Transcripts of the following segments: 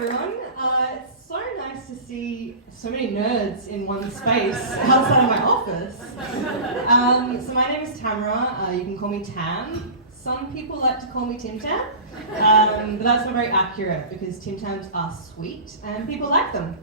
everyone. It's so nice to see so many nerds in one space outside of my office. So my name is Tamara. You can call me Tam. Some people like to call me Tim Tam, but that's not very accurate because Tim Tams are sweet and people like them.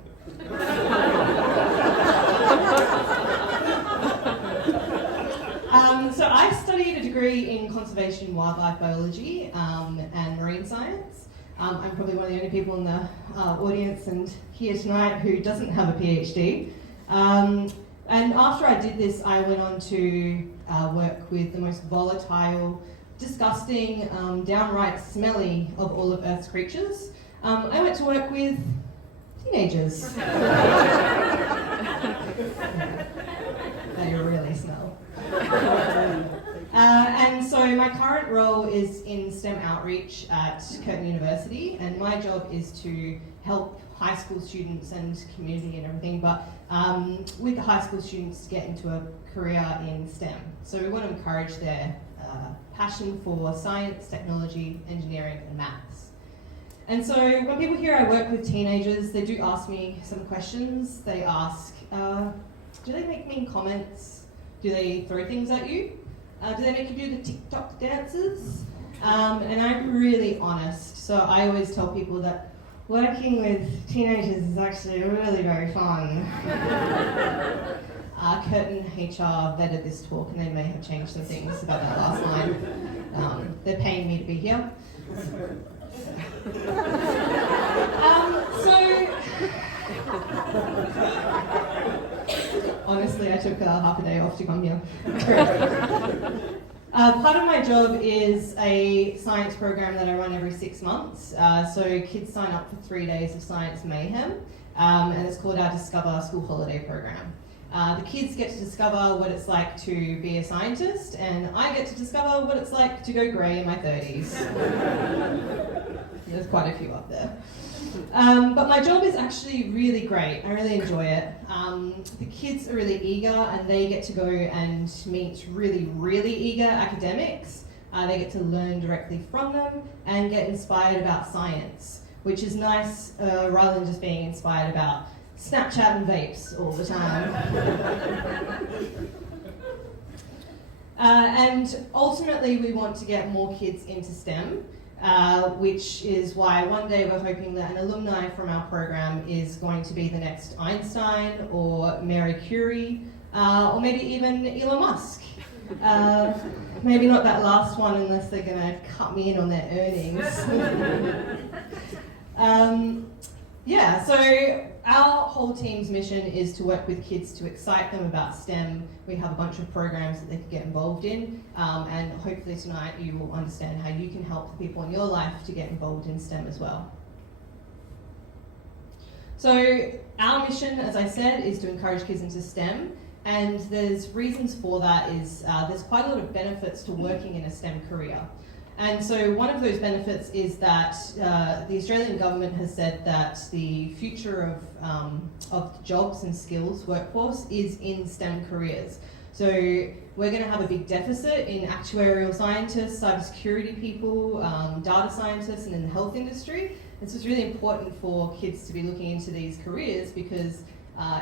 So I studied a degree in conservation wildlife biology and marine science. I'm probably one of the only people in the audience and here tonight who doesn't have a PhD. And after I did this, I went on to work with the most volatile, disgusting, downright smelly of all of Earth's creatures. I went to work with teenagers. They really smell. And so my current role is in STEM outreach at Curtin University, and my job is to help high school students and community and everything, but with the high school students to get into a career in STEM. So we want to encourage their passion for science, technology, engineering, and maths. And so when people hear I work with teenagers, they do ask me some questions. They ask, do they make mean comments? Do they throw things at you? Do they make you do the TikTok dances? And I'm really honest. So I always tell people that working with teenagers is actually really very fun. Curtin HR vetted this talk and they may have changed some things about that last line. They're paying me to be here. Honestly, I took half a day off to come here. Part of my job is a science program that I run every 6 months. So kids sign up for 3 days of science mayhem, and it's called our Discover School Holiday Program. The kids get to discover what it's like to be a scientist, and I get to discover what it's like to go grey in my 30s. There's quite a few up there. But my job is actually really great. I really enjoy it. The kids are really eager and they get to go and meet really, really eager academics. They get to learn directly from them and get inspired about science, which is nice rather than just being inspired about Snapchat and vapes all the time. And ultimately we want to get more kids into STEM. Which is why one day we're hoping that an alumni from our program is going to be the next Einstein or Marie Curie, or maybe even Elon Musk. Maybe not that last one unless they're going to cut me in on their earnings. So our whole team's mission is to work with kids to excite them about STEM. We have a bunch of programs that they can get involved in, and hopefully tonight you will understand how you can help the people in your life to get involved in STEM as well. So our mission, as I said, is to encourage kids into STEM, and there's reasons for that is there's quite a lot of benefits to working in a STEM career. And so one of those benefits is that the Australian government has said that the future of jobs and skills workforce is in STEM careers. So we're going to have a big deficit in actuarial scientists, cybersecurity people, data scientists, and in the health industry. And so it's really important for kids to be looking into these careers because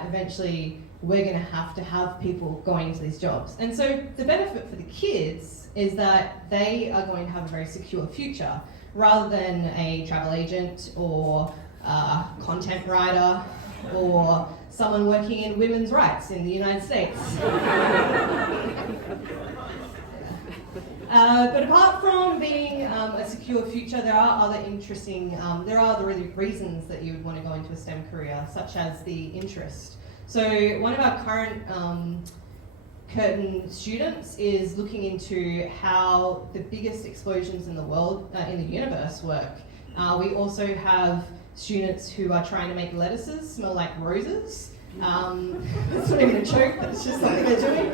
eventually we're going to have people going into these jobs. And so the benefit for the kids is that they are going to have a very secure future rather than a travel agent or a content writer or someone working in women's rights in the United States. But apart from being a secure future, there are other really reasons that you would want to go into a STEM career, such as the interest. So one of our current Curtin students is looking into how the biggest explosions in the world, in the universe work. We also have students who are trying to make lettuces smell like roses. It's not even a joke, that's just something they're doing.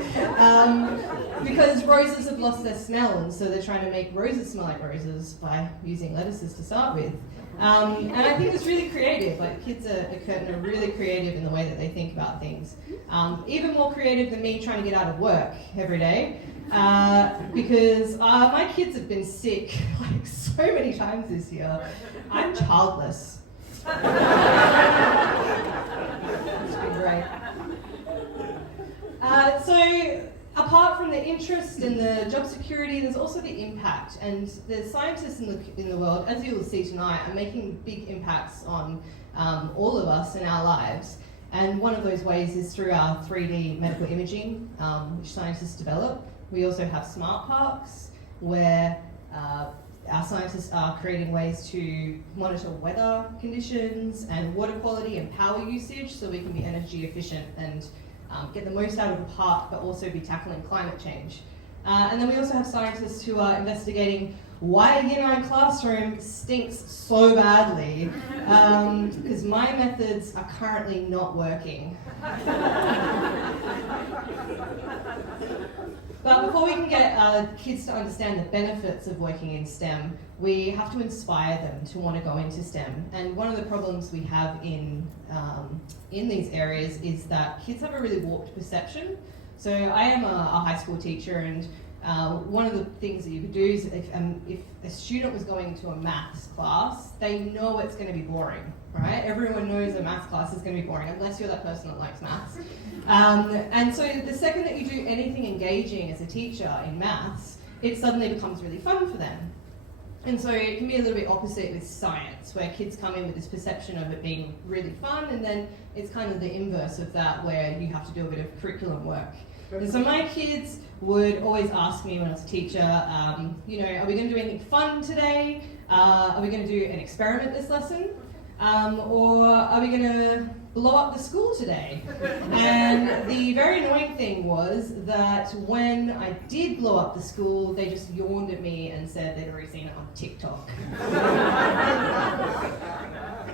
Because roses have lost their smell, and so they're trying to make roses smell like roses by using lettuces to start with. And I think it's really creative. Like kids at Curtin are really creative in the way that they think about things. Even more creative than me trying to get out of work every day. Because my kids have been sick like so many times this year. I'm childless. It's been great. So apart from the interest and the job security, there's also the impact. And the scientists in the world, as you will see tonight, are making big impacts on all of us in our lives. And one of those ways is through our 3D medical imaging, which scientists develop. We also have smart parks, where our scientists are creating ways to monitor weather conditions and water quality and power usage, so we can be energy efficient and get the most out of the park, but also be tackling climate change. And then we also have scientists who are investigating why a Year 9 classroom stinks so badly, because my methods are currently not working. But before we can get kids to understand the benefits of working in STEM, we have to inspire them to want to go into STEM. And one of the problems we have in these areas is that kids have a really warped perception. So I am a high school teacher, and one of the things that you could do is if a student was going to a maths class, they know it's going to be boring, right? Everyone knows a maths class is going to be boring, unless you're that person that likes maths. And so the second that you do anything engaging as a teacher in maths, it suddenly becomes really fun for them. And so it can be a little bit opposite with science, where kids come in with this perception of it being really fun, and then it's kind of the inverse of that, where you have to do a bit of curriculum work. And so my kids would always ask me when I was a teacher, are we going to do anything fun today? Are we going to do an experiment this lesson? Or are we going to blow up the school today? And the very annoying thing was that when I did blow up the school, they just yawned at me and said they'd already seen it on TikTok.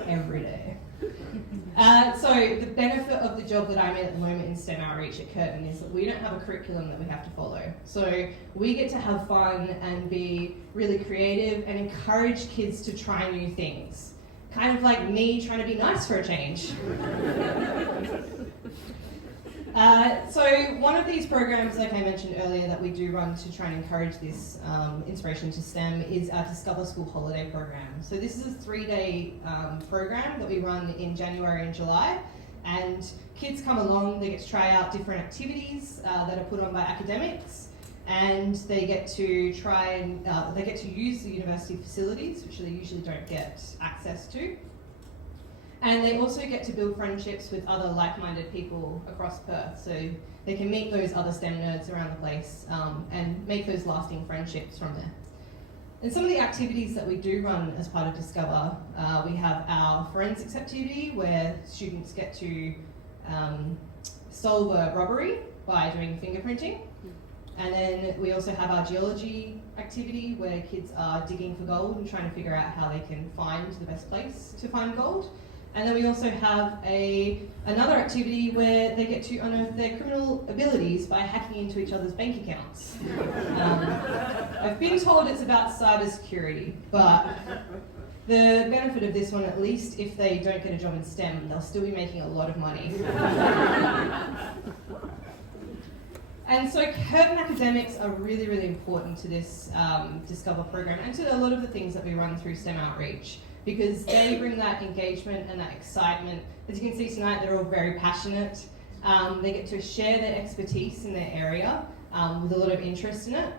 Every day. So the benefit of the job that I'm in at the moment in STEM Outreach at Curtin is that we don't have a curriculum that we have to follow. So we get to have fun and be really creative and encourage kids to try new things. Kind of like me trying to be nice for a change. So one of these programs, like I mentioned earlier, that we do run to try and encourage this inspiration to STEM is our Discover School Holiday program. So this is a 3-day program that we run in January and July. And kids come along, they get to try out different activities that are put on by academics. And they get to try and, they get to use the university facilities, which they usually don't get access to. And they also get to build friendships with other like-minded people across Perth, so they can meet those other STEM nerds around the place and make those lasting friendships from there. And some of the activities that we do run as part of Discover, we have our forensics activity where students get to solve a robbery by doing fingerprinting. And then we also have our geology activity where kids are digging for gold and trying to figure out how they can find the best place to find gold. And then we also have another activity where they get to unearth their criminal abilities by hacking into each other's bank accounts. I've been told it's about cybersecurity, but the benefit of this one, at least if they don't get a job in STEM, they'll still be making a lot of money. And so Curtin academics are really, really important to this Discover program and to a lot of the things that we run through STEM Outreach, because they bring that engagement and that excitement. As you can see tonight, they're all very passionate. They get to share their expertise in their area with a lot of interest in it.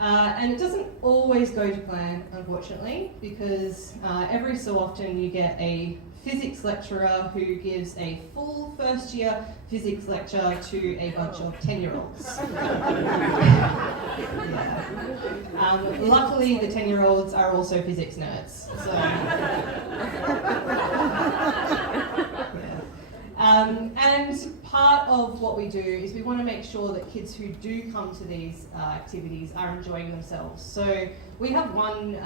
And it doesn't always go to plan, unfortunately, because every so often you get a physics lecturer who gives a full first year physics lecture to a bunch of 10-year-olds. Yeah. Luckily, the 10-year-olds are also physics nerds. So. And part of what we do is we want to make sure that kids who do come to these activities are enjoying themselves. So we have one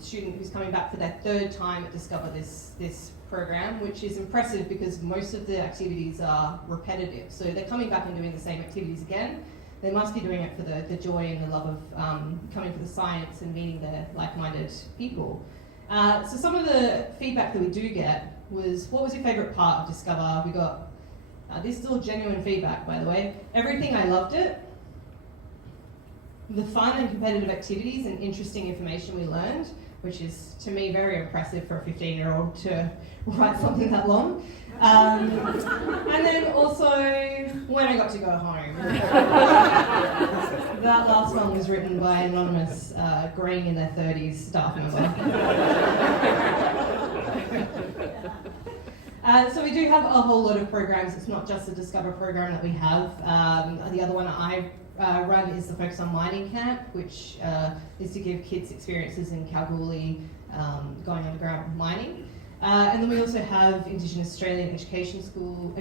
student who's coming back for their 3rd time at Discover this program, which is impressive because most of the activities are repetitive. So they're coming back and doing the same activities again. They must be doing it for the joy and the love of coming for the science and meeting their like-minded people. So some of the feedback that we do get was, what was your favourite part of Discover? We got, this is all genuine feedback, by the way. Everything, I loved it. The fun and competitive activities and interesting information we learned. which is to me very impressive for a 15-year-old to write something that long. And then also When I Got to Go Home. That last one was written by an anonymous green in their 30s staff member. So we do have a whole lot of programs. It's not just the Discover program that we have. The other one I run is the Focus on Mining Camp, which is to give kids experiences in Kalgoorlie going underground mining. And then we also have Indigenous Australian Engineering School,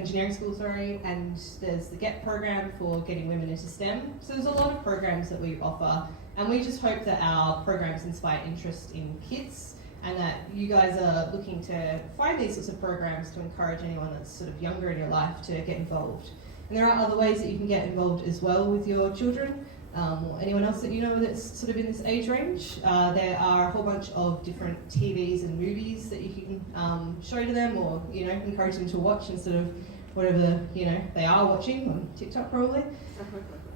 and there's the GET program for getting women into STEM. So there's a lot of programs that we offer, and we just hope that our programs inspire interest in kids, and that you guys are looking to find these sorts of programs to encourage anyone that's sort of younger in your life to get involved. And there are other ways that you can get involved as well with your children, or anyone else that you know that's sort of in this age range. There are a whole bunch of different TVs and movies that you can show to them, or encourage them to watch instead of whatever they are watching on TikTok probably.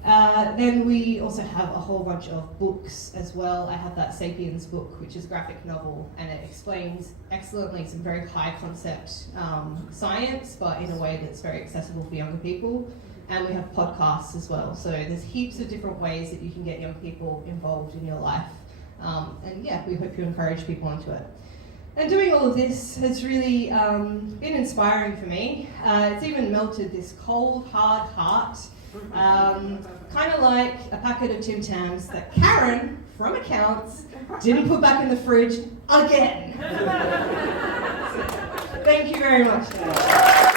Then we also have a whole bunch of books as well. I have that Sapiens book, which is a graphic novel, and it explains excellently some very high concept science, but in a way that's very accessible for younger people. And we have podcasts as well. So there's heaps of different ways that you can get young people involved in your life. And yeah, we hope you encourage people into it. And doing all of this has really been inspiring for me. It's even melted this cold, hard heart. Kind of like a packet of Tim Tams that Karen, from accounts, didn't put back in the fridge again. Thank you very much, guys.